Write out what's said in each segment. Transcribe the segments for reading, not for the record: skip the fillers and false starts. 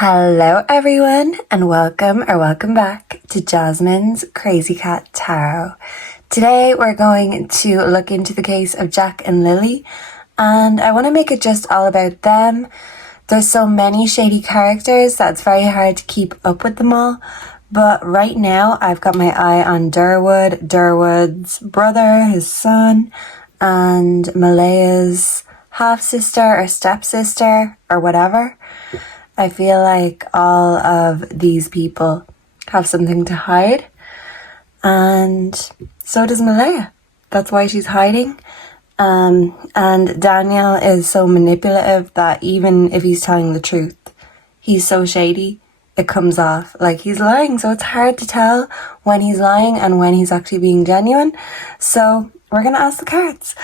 Hello everyone and welcome back to Jasmine's Crazy Cat Tarot. Today we're going to look into the case of Jack and Lilly, and I want to make it just all about them. There's so many shady characters that it's very hard to keep up with them all, but right now I've got my eye on Durwood's brother, his son, and Malaya's half-sister or stepsister or whatever. I feel like all of these people have something to hide, and so does Malaya. That's why she's hiding. And Daniel is so manipulative that even if he's telling the truth, he's so shady, it comes off like he's lying. So it's hard to tell when he's lying and when he's actually being genuine. So we're going to ask the cards.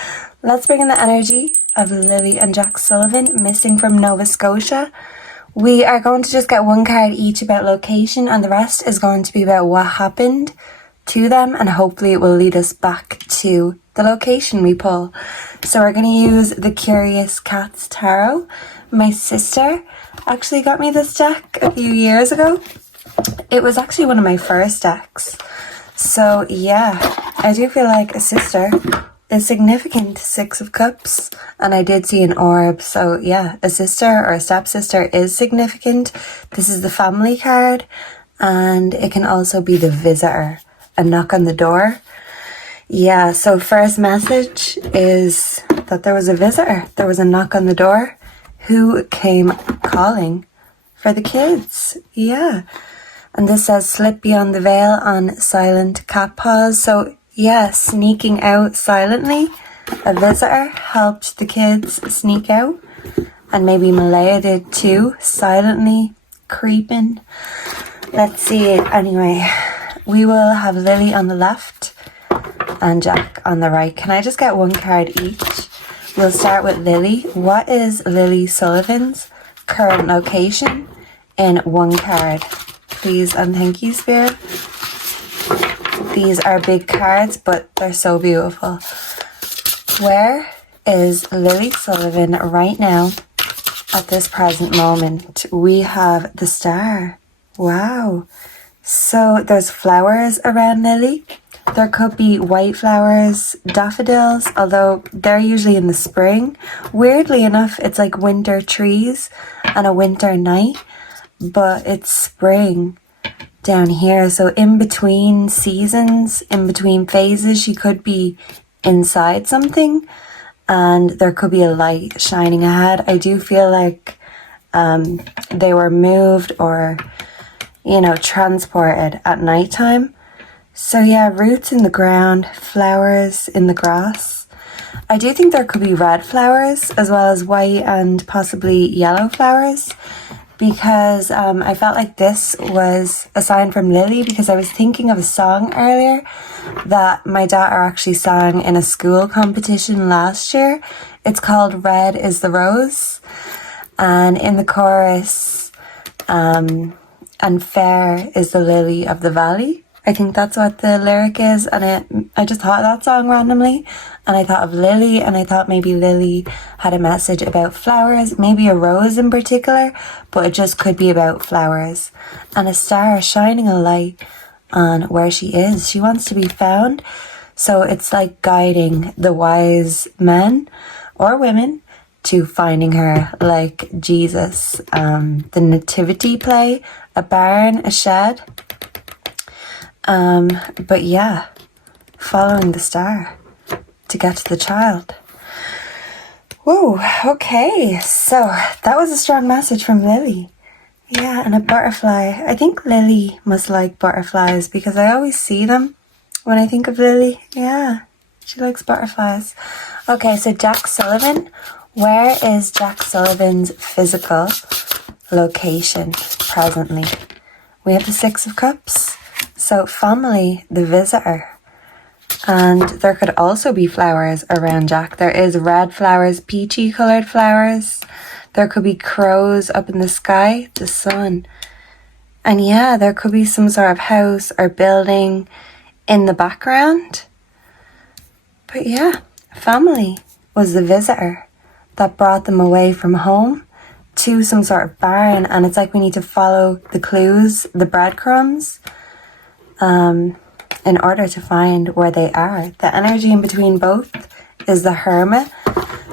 Let's bring in the energy of Lilly and Jack Sullivan, missing from Nova Scotia. We are going to just get one card each about location, and the rest is going to be about what happened to them, and hopefully it will lead us back to the location we pull. So we're going to use the Curious Cats Tarot. My sister actually got me this deck a few years ago. It was actually one of my first decks. So yeah, I do feel like a sister is significant. 6 of Cups, and I did see an orb, so yeah, a sister or a stepsister is significant. This is the family card, and it can also be the visitor, a knock on the door. Yeah, so first message is that there was a visitor, there was a knock on the door. Who came calling for the kids? Yeah, and this says slip beyond the veil on silent cat paws. So yeah, sneaking out silently. A visitor helped the kids sneak out. And maybe Malaya did too, silently creeping. Let's see it anyway. We will have Lilly on the left and Jack on the right. Can I just get one card each? We'll start with Lilly. What is Lilly Sullivan's current location in one card? Please and thank you, Spirit. These are big cards, but they're so beautiful. Where is Lilly Sullivan right now at this present moment? We have the Star. Wow. So there's flowers around Lilly. There could be white flowers, daffodils, although they're usually in the spring. Weirdly enough, it's like winter trees and a winter night, but it's spring down here. So in between seasons, in between phases, she could be inside something and there could be a light shining ahead. I do feel like they were moved or, transported at nighttime. So yeah, roots in the ground, flowers in the grass. I do think there could be red flowers as well as white and possibly yellow flowers, because I felt like this was a sign from Lilly, because I was thinking of a song earlier that my daughter actually sang in a school competition last year. It's called Red is the Rose, and in the chorus, and fair is the lily of the valley. I think that's what the lyric is, and I just thought that song randomly, and I thought of Lilly, and I thought maybe Lilly had a message about flowers, maybe a rose in particular, but it just could be about flowers. And a star shining a light on where she is. She wants to be found, so it's like guiding the wise men or women to finding her, like Jesus. The nativity play, a barn, a shed. But yeah, following the star to get to the child. Whoa, okay, so that was a strong message from Lilly. Yeah, and a butterfly. I think Lilly must like butterflies because I always see them when I think of Lilly. Yeah, she likes butterflies. Okay, so Jack Sullivan. Where is Jack Sullivan's physical location presently? We have the 6 of Cups. So family, the visitor. And there could also be flowers around Jack. There is red flowers, peachy coloured flowers. There could be crows up in the sky, the sun. And yeah, there could be some sort of house or building in the background. But yeah, family was the visitor that brought them away from home to some sort of barn, and it's like we need to follow the clues, the breadcrumbs, in order to find where they are. The energy in between both is the Hermit.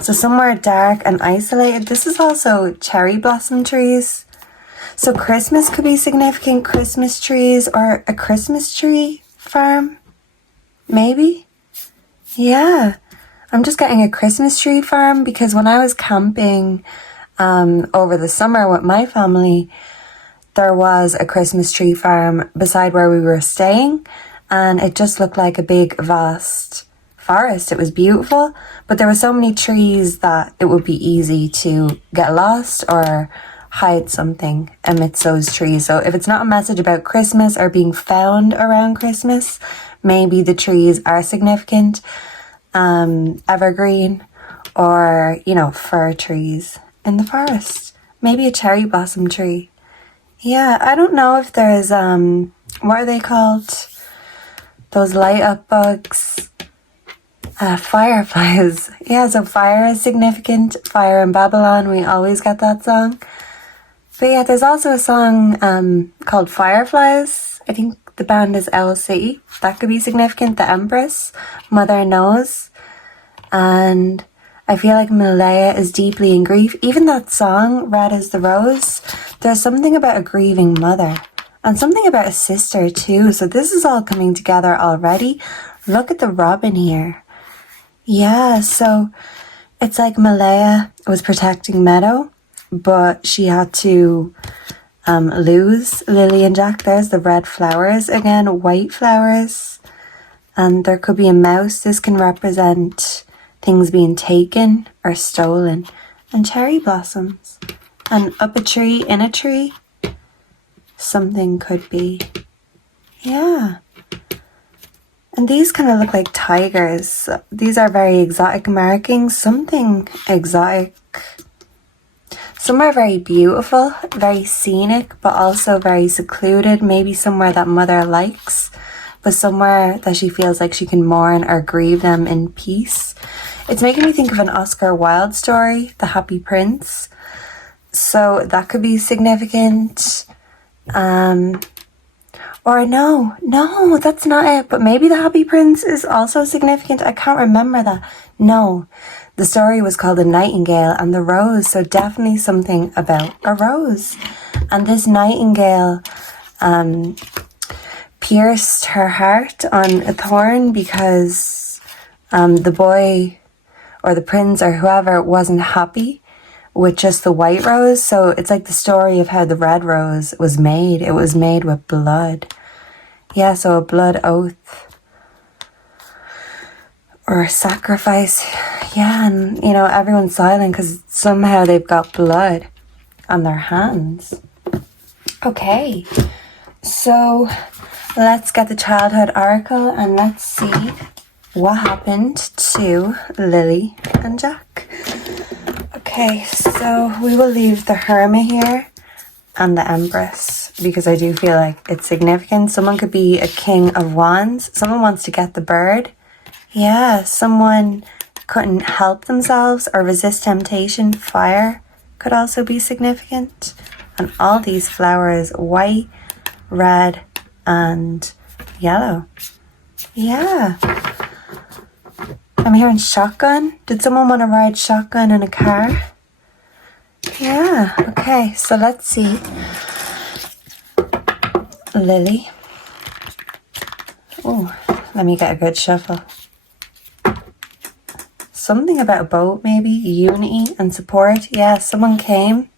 So somewhere dark and isolated. This is also cherry blossom trees. So Christmas could be significant. Christmas trees or a Christmas tree farm. Maybe. Yeah. I'm just getting a Christmas tree farm because when I was camping over the summer with my family, there was a Christmas tree farm beside where we were staying, and it just looked like a big vast forest. It was beautiful, but there were so many trees that it would be easy to get lost or hide something amidst those trees. So if it's not a message about Christmas or being found around Christmas, maybe the trees are significant. Evergreen or, you know, fir trees in the forest. Maybe a cherry blossom tree. Yeah, I don't know if there's, what are they called? Those light up bugs. Fireflies. Yeah, so fire is significant. Fire in Babylon, we always get that song. But yeah, there's also a song called Fireflies. I think the band is Owl City. That could be significant. The Empress, Mother Knows. And I feel like Malaya is deeply in grief. Even that song, Red as the Rose, there's something about a grieving mother. And something about a sister too. So this is all coming together already. Look at the robin here. Yeah, so it's like Malaya was protecting Meadow, but she had to lose Lily and Jack. There's the red flowers again, white flowers. And there could be a mouse. This can represent things being taken or stolen. And cherry blossoms. And up a tree, in a tree, something could be. Yeah. And these kind of look like tigers. These are very exotic markings. Something exotic. Some are very beautiful, very scenic, but also very secluded. Maybe somewhere that mother likes, but somewhere that she feels like she can mourn or grieve them in peace. It's making me think of an Oscar Wilde story, The Happy Prince. So that could be significant. Or no, that's not it. But maybe The Happy Prince is also significant. I can't remember that. No, the story was called The Nightingale and the Rose. So definitely something about a rose. And this nightingale pierced her heart on a thorn because the boy or the prince or whoever wasn't happy with just the white rose. So it's like the story of how the red rose was made. It was made with blood. Yeah, so a blood oath or a sacrifice. Yeah, and you know, everyone's silent because somehow they've got blood on their hands. Okay, so let's get the childhood oracle and let's see what happened to Lily and Jack. Okay, so we will leave the Hermit here and the Empress because I do feel like it's significant. Someone could be a King of Wands. Someone wants to get the bird. Yeah, someone couldn't help themselves or resist temptation. Fire could also be significant. And all these flowers, white, red, and yellow. Yeah. I'm hearing shotgun. Did someone want to ride shotgun in a car? Yeah, okay, so let's see. Lily. Oh, let me get a good shuffle. Something about a boat, maybe. Unity and support. Yeah, someone came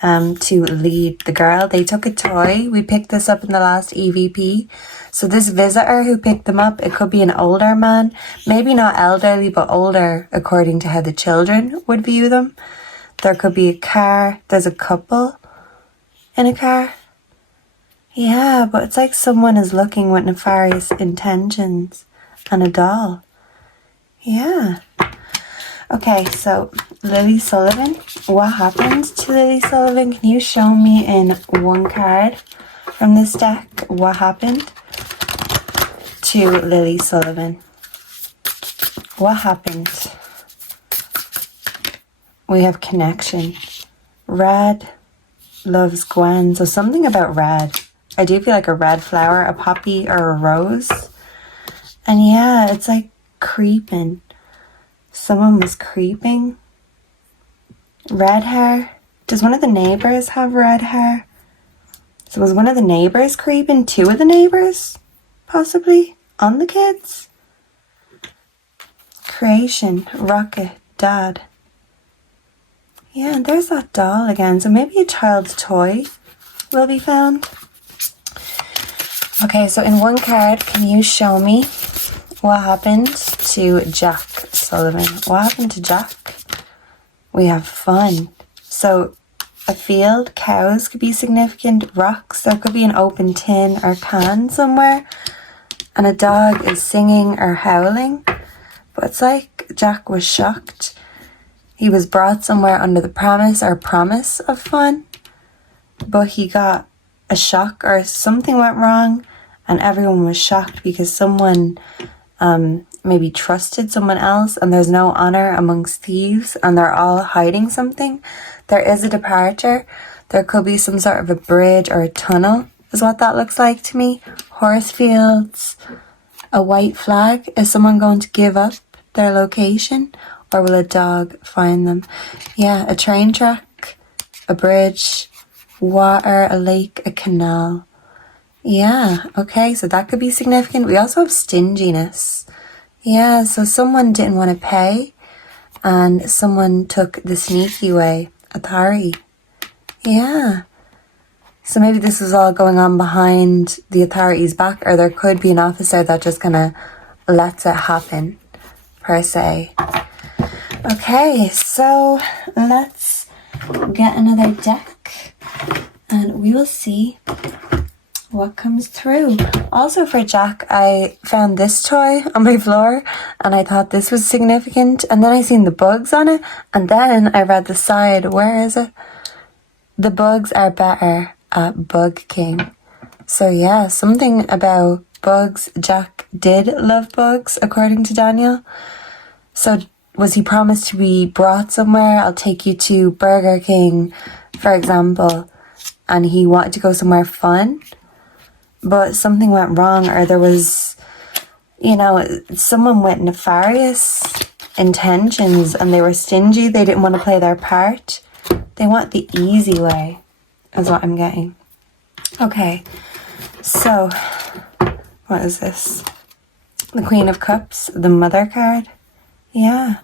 to lead the girl. They took a toy. We picked this up in the last EVP. So this visitor who picked them up, it could be an older man. Maybe not elderly, but older according to how the children would view them. There could be a car. There's a couple in a car. Yeah, but it's like someone is looking with nefarious intentions. And a doll. Yeah. Okay, so Lily Sullivan. What happened to Lily Sullivan? Can you show me in one card from this deck what happened to Lily Sullivan? What happened? We have connection. Red loves Gwen. So something about red. I do feel like a red flower, a poppy or a rose. And yeah, it's like creeping. Someone was creeping. Red hair. Does one of the neighbors have red hair? So was one of the neighbors creeping? Two of the neighbors? Possibly? On the kids? Creation. Rocket. Dad. Yeah, and there's that doll again. So maybe a child's toy will be found. Okay, so in one card, can you show me what happened to Jack Sullivan? What happened to Jack? We have fun. So a field, cows could be significant, rocks, there could be an open tin or can somewhere, and a dog is singing or howling. But it's like Jack was shocked. He was brought somewhere under the promise of fun, but he got a shock or something went wrong, and everyone was shocked because someone maybe trusted someone else, and there's no honor amongst thieves, and they're all hiding something. There is a departure. There could be some sort of a bridge or a tunnel, is what that looks like to me. Horse fields, a white flag. Is someone going to give up their location, or will a dog find them? Yeah, a train track, a bridge, water, a lake, a canal. Yeah, okay, so that could be significant. We also have stinginess. Yeah, so someone didn't want to pay, and someone took the sneaky way. Authority. Yeah. So maybe this is all going on behind the authorities' back, or there could be an officer that just kind of lets it happen, per se. Okay, so let's get another deck, and we will see what comes through. Also for Jack, I found this toy on my floor and I thought this was significant, and then I seen the bugs on it, and then I read the side. Where is it? The bugs are better at Bug King. So yeah, something about bugs. Jack did love bugs, according to Daniel. So was he promised to be brought somewhere? I'll take you to Burger King, for example, and he wanted to go somewhere fun, but something went wrong, or there was, you know, someone with nefarious intentions, and they were stingy. They didn't want to play their part. They want the easy way, is what I'm getting. Okay, so what is this? The Queen of Cups, the Mother card. Yeah.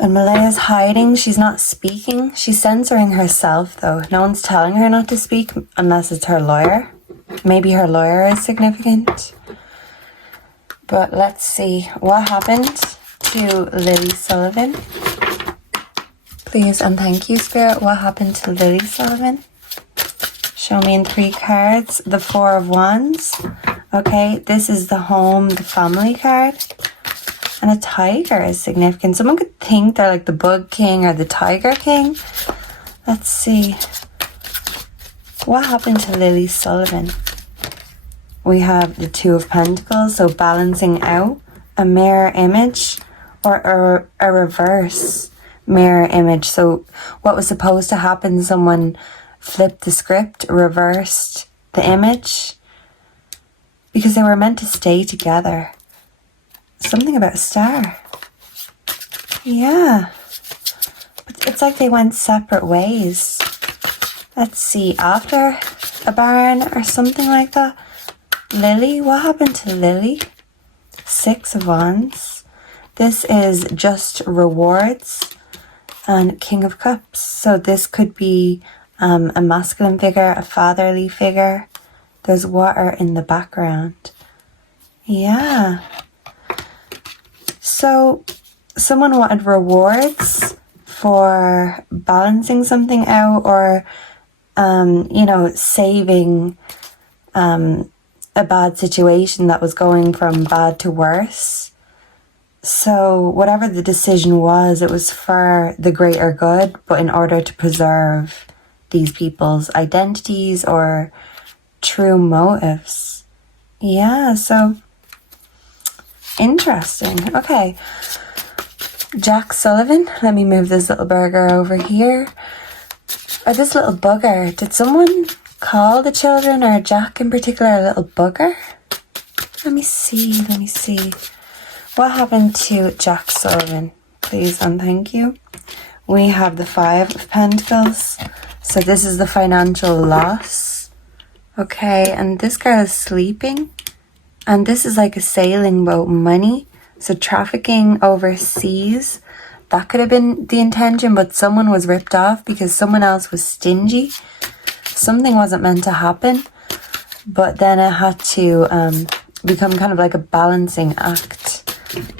And Malaya's hiding. She's not speaking. She's censoring herself, though. No one's telling her not to speak unless it's her lawyer. Maybe her lawyer is significant. But let's see what happened to Lilly Sullivan. Please and thank you, Spirit. What happened to Lilly Sullivan? Show me in 3 cards. The Four of Wands. Okay, this is the home, the family card. And a tiger is significant. Someone could think they're like the Bug King or the Tiger King. Let's see. What happened to Lilly Sullivan? We have the Two of Pentacles, so balancing out. A mirror image, or a reverse mirror image. So what was supposed to happen, someone flipped the script, reversed the image, because they were meant to stay together. Something about a star. Yeah. But it's like they went separate ways. Let's see, after a barn or something like that. Lily, what happened to Lily? 6 of Wands. This is just rewards. And King of Cups. So this could be a masculine figure, a fatherly figure. There's water in the background. Yeah. So someone wanted rewards for balancing something out, or, you know, saving a bad situation that was going from bad to worse. So whatever the decision was, it was for the greater good, but in order to preserve these people's identities or true motives. Yeah, so interesting. Okay. Jack Sullivan. Let me move this little burger over here. Or this little bugger. Did someone call the children, or Jack in particular, a little bugger? Let me see. What happened to Jack Sullivan? Please and thank you. We have the 5 of Pentacles. So this is the financial loss. Okay, and this girl is sleeping. And this is like a sailing boat money. So trafficking overseas. That could have been the intention, but someone was ripped off because someone else was stingy. Something wasn't meant to happen. But then it had to become kind of like a balancing act.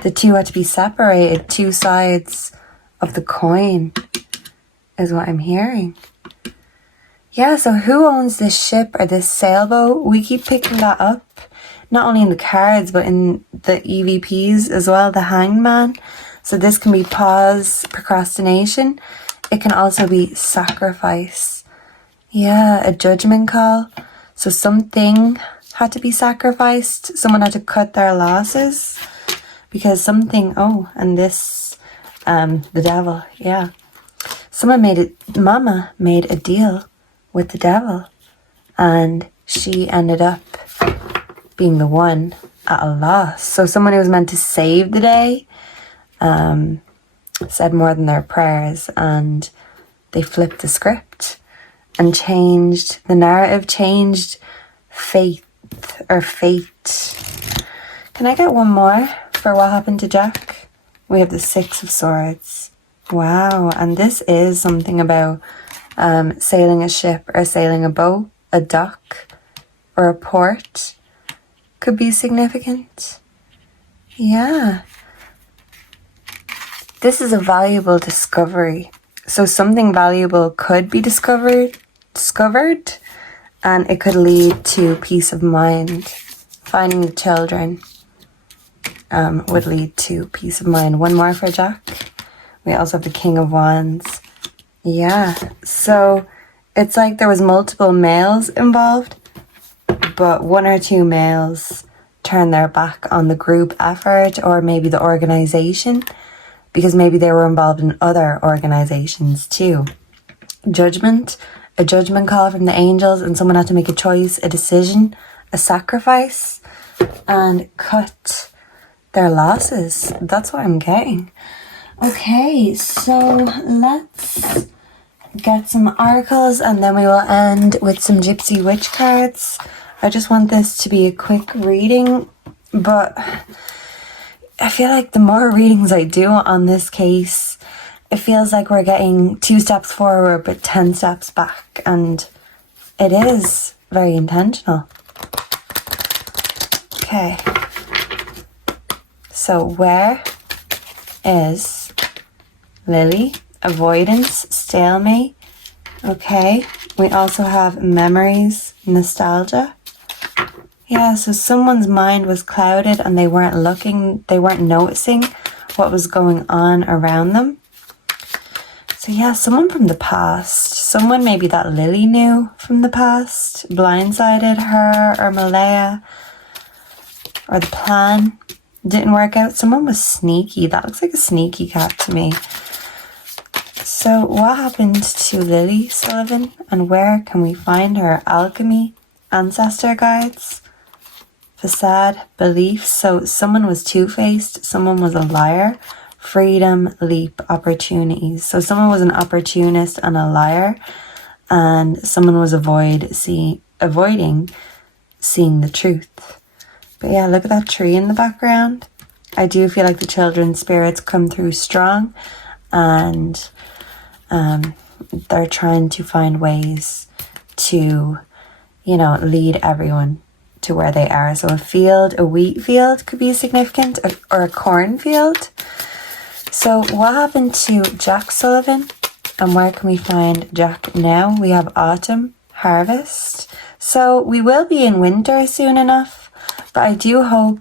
The two had to be separated. 2 sides of the coin is what I'm hearing. Yeah, so who owns this ship or this sailboat? We keep picking that up. Not only in the cards, but in the EVPs as well. The Hanged Man. So this can be pause, procrastination. It can also be sacrifice. Yeah, a judgment call. So something had to be sacrificed. Someone had to cut their losses. Because something, and this, the devil, yeah. Mama made a deal with the devil. And she ended up being the one at a loss. So someone who was meant to save the day said more than their prayers, and they flipped the script and changed the narrative, changed fate. Can I get one more for what happened to Jack? We have the 6 of Swords. Wow, and this is something about sailing a ship or sailing a boat, a dock, or a port. Could be significant. Yeah. This is a valuable discovery. So something valuable could be discovered, and it could lead to peace of mind. Finding the children would lead to peace of mind. One more for Jack. We also have the King of Wands. Yeah, so it's like there was multiple males involved, but 1 or 2 males turned their back on the group effort, or maybe the organization, because maybe they were involved in other organizations too. Judgment, a judgment call from the angels, and someone had to make a choice, a decision, a sacrifice, and cut their losses. That's what I'm getting. Okay, so let's get some oracles, and then we will end with some Gypsy Witch cards. I just want this to be a quick reading, but I feel like the more readings I do on this case, it feels like we're getting 2 steps forward but 10 steps back, and it is very intentional. Okay, so where is Lilly? Avoidance, stalemate. Okay, we also have memories, nostalgia. Yeah, so someone's mind was clouded and they weren't noticing what was going on around them. So yeah, someone from the past, someone maybe that Lilly knew from the past, blindsided her or Malaya, or the plan didn't work out. Someone was sneaky. That looks like a sneaky cat to me. So what happened to Lilly Sullivan, and where can we find her? Alchemy, ancestor guides, facade, beliefs. So someone was two-faced, someone was a liar. Freedom, leap, opportunities. So someone was an opportunist and a liar, and someone was avoiding seeing the truth. But yeah, look at that tree in the background. I do feel like the children's spirits come through strong, and they're trying to find ways to, lead everyone to where they are. So a field, a wheat field could be significant, or a cornfield. So what happened to Jack Sullivan, and where can we find Jack now? We have autumn, harvest. So we will be in winter soon enough, but I do hope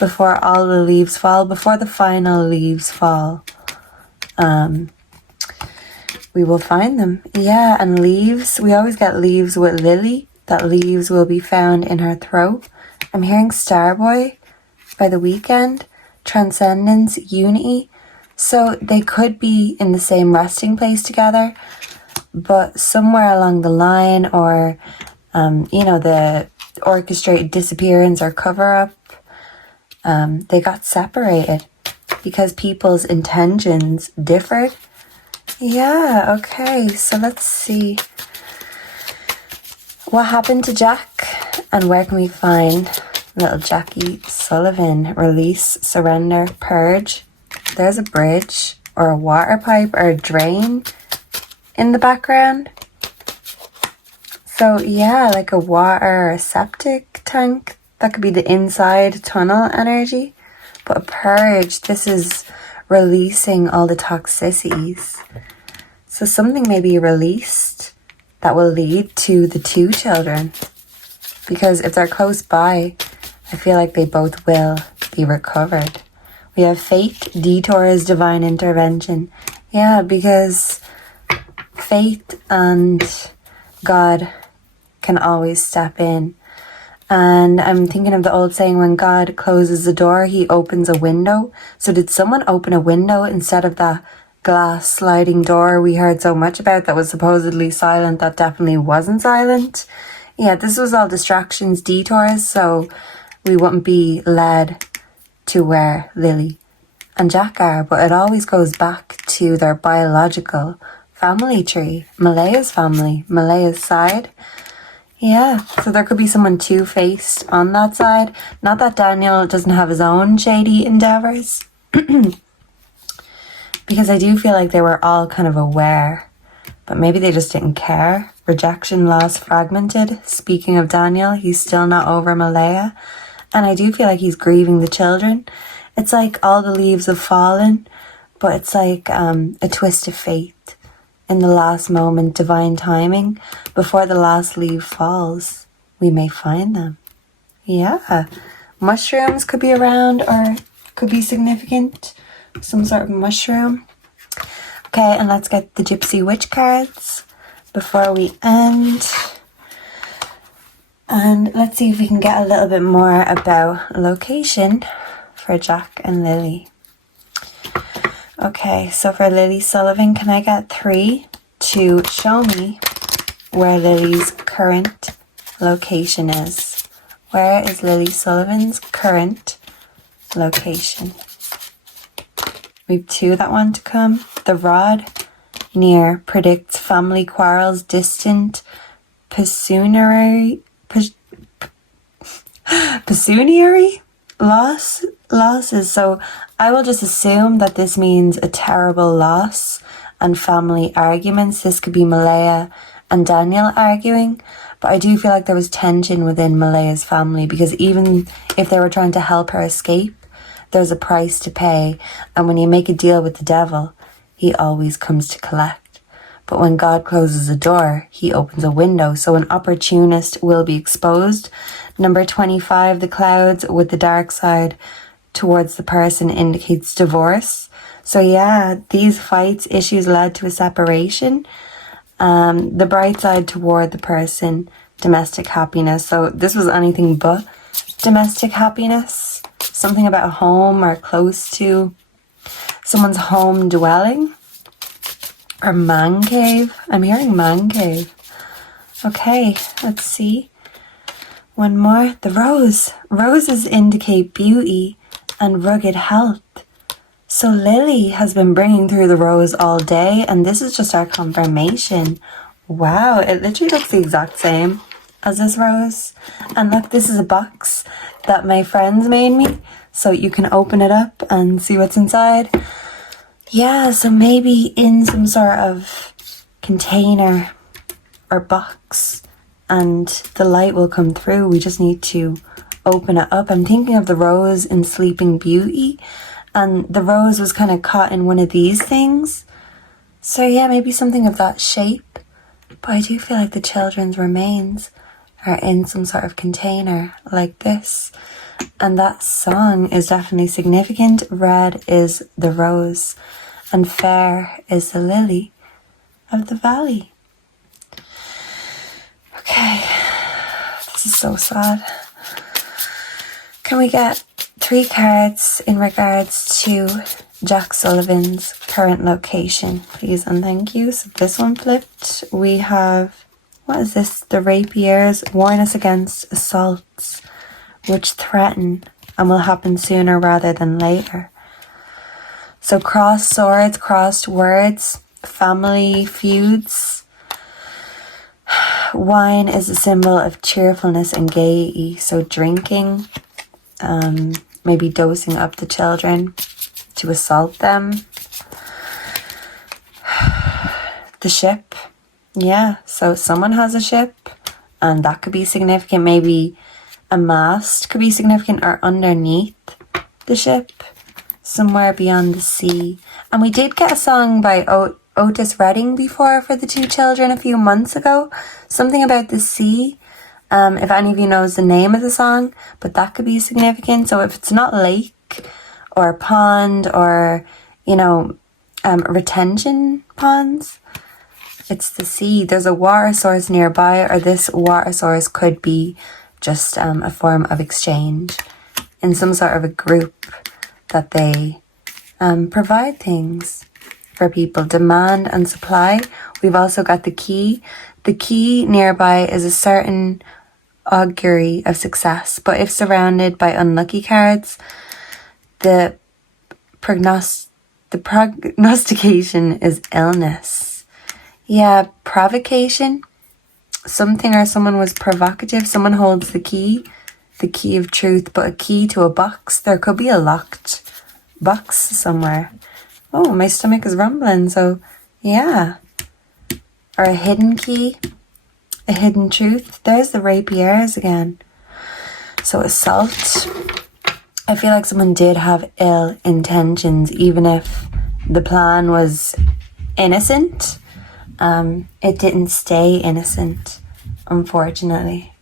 before all the leaves fall, before the final leaves fall, we will find them. Yeah, and leaves. We always get leaves with Lilly. That leaves will be found in her throat. I'm hearing Starboy by The Weekend. Transcendence, unity. So they could be in the same resting place together, but somewhere along the line, or, the orchestrated disappearance or cover-up, they got separated because people's intentions differed. Yeah, okay, so let's see. What happened to Jack, and where can we find little Jackie Sullivan? Release, surrender, purge. There's a bridge or a water pipe or a drain in the background. So yeah, like a water or a septic tank. That could be the inside tunnel energy. But a purge, this is releasing all the toxicities. So something may be released that will lead to the two children. Because if they're close by, I feel like they both will be recovered. We have fate, detours, divine intervention. Yeah, because fate and God can always step in. And I'm thinking of the old saying, when God closes the door, he opens a window. So did someone open a window instead of that glass sliding door we heard so much about that was supposedly silent, that definitely wasn't silent? Yeah, this was all distractions, detours, so we wouldn't be led to where Lily and Jack are. But it always goes back to their biological family tree. Malaya's family, Malaya's side. Yeah, so there could be someone two-faced on that side. Not that Daniel doesn't have his own shady endeavors. Because I do feel like they were all kind of aware. But maybe they just didn't care. Rejection, loss, fragmented. Speaking of Daniel, he's still not over Malaya. And I do feel like he's grieving the children. It's like all the leaves have fallen. But it's like a twist of fate. In the last moment, divine timing, before the last leaf falls, we may find them. Yeah, mushrooms could be around or could be significant. Some sort of mushroom. Okay, and let's get the Gypsy Witch cards before we end. And let's see if we can get a little bit more about location for Jack and Lily. Okay, so for Lily Sullivan, can I get 3 to show me where Lily's current location is? Where is Lily Sullivan's current location? We have 2 that want to come. The rod, near, predicts family quarrels, distant, pecuniary losses. So I will just assume that this means a terrible loss and family arguments. This could be Malaya and Daniel arguing, but I do feel like there was tension within Malaya's family, because even if they were trying to help her escape, there's a price to pay, and when you make a deal with the devil, he always comes to collect. But when God closes a door, he opens a window, so an opportunist will be exposed. Number 25, the clouds with the dark side towards the person indicates divorce. So yeah, these fights, issues led to a separation. The bright side toward the person, domestic happiness. So this was anything but domestic happiness. Something about a home or close to someone's home dwelling. Or man cave. I'm hearing man cave. Okay, let's see. One more. The rose. Roses indicate beauty and rugged health. So Lily has been bringing through the rose all day, and this is just our confirmation. Wow, it literally looks the exact same as this rose. And look, this is a box that my friends made me, so you can open it up and see what's inside. Yeah, so maybe in some sort of container or box, and the light will come through. We just need to open it up. I'm thinking of the rose in Sleeping Beauty, and the rose was kind of caught in one of these things. So yeah, maybe something of that shape. But I do feel like the children's remains are in some sort of container like this. And that song is definitely significant. Red is the rose, and fair is the lily of the valley. Okay, this is so sad. Can we get 3 cards in regards to Jack Sullivan's current location, please and thank you. So this one flipped. We have, what is this? The rapiers warn us against assaults which threaten and will happen sooner rather than later. So crossed swords, crossed words, family feuds. Wine is a symbol of cheerfulness and gaiety. So drinking, maybe dosing up the children to assault them. The ship. Yeah, so someone has a ship and that could be significant. Maybe a mast could be significant, or underneath the ship, somewhere beyond the sea. And we did get a song by Otis Redding before for the two children a few months ago. Something about the sea. If any of you knows the name of the song, but that could be significant. So if it's not lake or pond or, you know, retention ponds, it's the sea. There's a water source nearby, or this water source could be just a form of exchange in some sort of a group that they provide things for people. Demand and supply. We've also got the key. The key nearby is a certain augury of success, but if surrounded by unlucky cards, the prognostication is illness. Yeah, provocation. Something or someone was provocative. Someone holds the key of truth, but a key to a box. There could be a locked box somewhere. Oh, my stomach is rumbling. So yeah. Or a hidden key, a hidden truth. There's the rapiers again. So assault. I feel like someone did have ill intentions, even if the plan was innocent. It didn't stay innocent, unfortunately.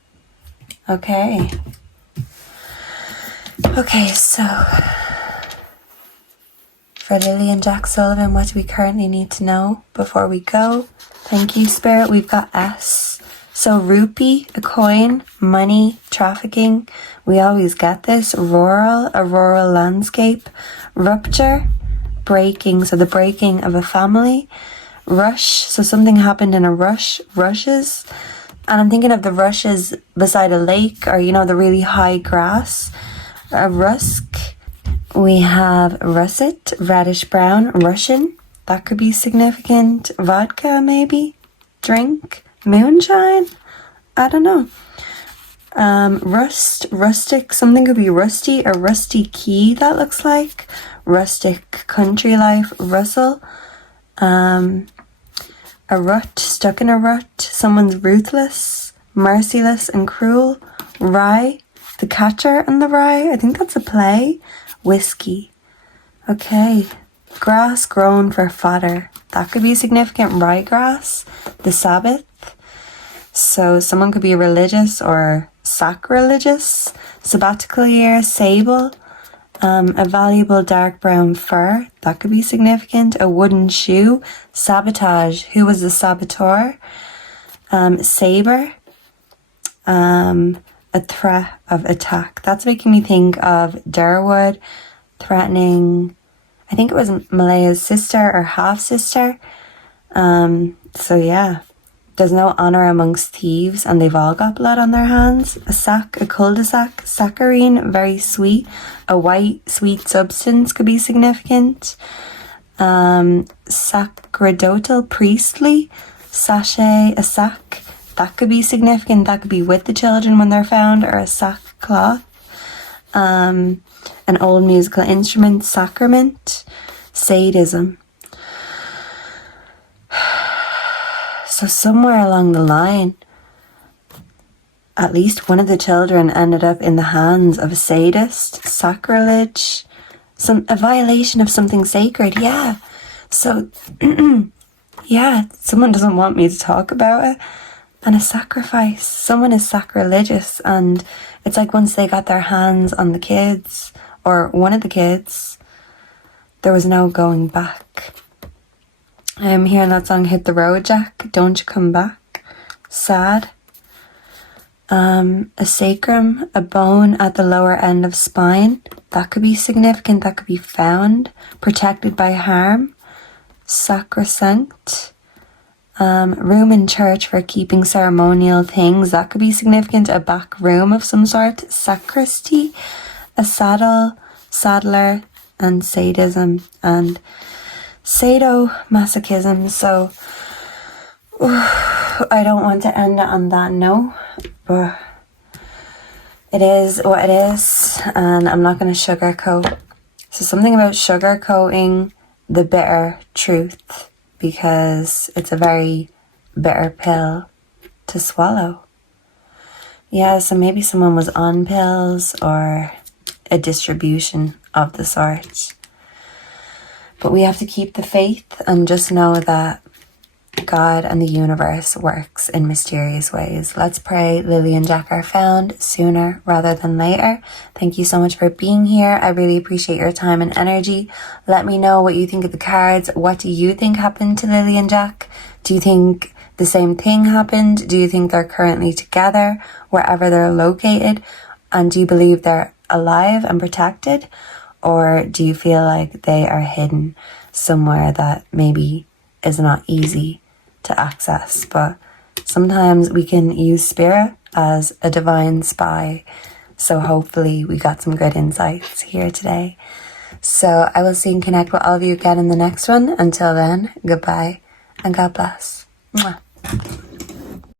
Okay, so for Lilly and Jack Sullivan, what do we currently need to know before we go? Thank you, Spirit. We've got S. So rupee, a coin, money, trafficking. We always get this. Rural, a rural landscape. Rupture, breaking, so the breaking of a family. Rush, so something happened in a rush. Rushes, and I'm thinking of the rushes beside a lake, or you know, the really high grass. A rusk. We have russet, reddish brown. Russian, that could be significant. Vodka, maybe. Drink. Moonshine, I don't know. Rust, rustic, something could be rusty. A rusty key, that looks like. Rustic, country life. Rustle. A rut, stuck in a rut. Someone's ruthless, merciless and cruel. Rye, the catcher and the rye. I think that's a play. Whiskey. Okay. Grass grown for fodder. That could be significant. Ryegrass. The Sabbath. So someone could be religious or sacrilegious. Sabbatical year. Sable. A valuable dark brown fur. That could be significant. A wooden shoe. Sabotage. Who was the saboteur? Saber. A threat of attack. That's making me think of Durwood threatening, I think it was Malaya's sister or half-sister. So yeah, there's no honour amongst thieves and they've all got blood on their hands. A sack, a cul-de-sac, saccharine, very sweet. A white, sweet substance could be significant. Sacerdotal, priestly. Sachet, a sack. That could be significant. That could be with the children when they're found, or a sackcloth. An old musical instrument, sacrament. Sadism. So somewhere along the line, at least one of the children ended up in the hands of a sadist. Sacrilege. A violation of something sacred. Yeah. So, yeah, someone doesn't want me to talk about it. And a sacrifice. Someone is sacrilegious, and it's like once they got their hands on the kids, or one of the kids, there was no going back. I'm hearing that song, Hit the Road Jack, Don't You Come Back. Sad. A sacrum, a bone at the lower end of spine. That could be significant. That could be found, protected by harm, sacrosanct. Room in church for keeping ceremonial things. That could be significant. A back room of some sort. Sacristy. A saddler, and sadism and sadomasochism. So I don't want to end it on that note, but it is what it is, and I'm not going to sugarcoat. So something about sugarcoating the bitter truth, because it's a very bitter pill to swallow. Yeah, so maybe someone was on pills or a distribution of the sort. But we have to keep the faith and just know that God and the universe works in mysterious ways. Let's pray Lily and Jack are found sooner rather than later. Thank you so much for being here. I really appreciate your time and energy. Let me know what you think of the cards. What do you think happened to Lily and Jack? Do you think the same thing happened? Do you think they're currently together wherever they're located? And do you believe they're alive and protected? Or do you feel like they are hidden somewhere that maybe is not easy to access? But sometimes we can use spirit as a divine spy. So hopefully we got some good insights here today. So I will see and connect with all of you again in the next one. Until then, goodbye and God bless. Mwah.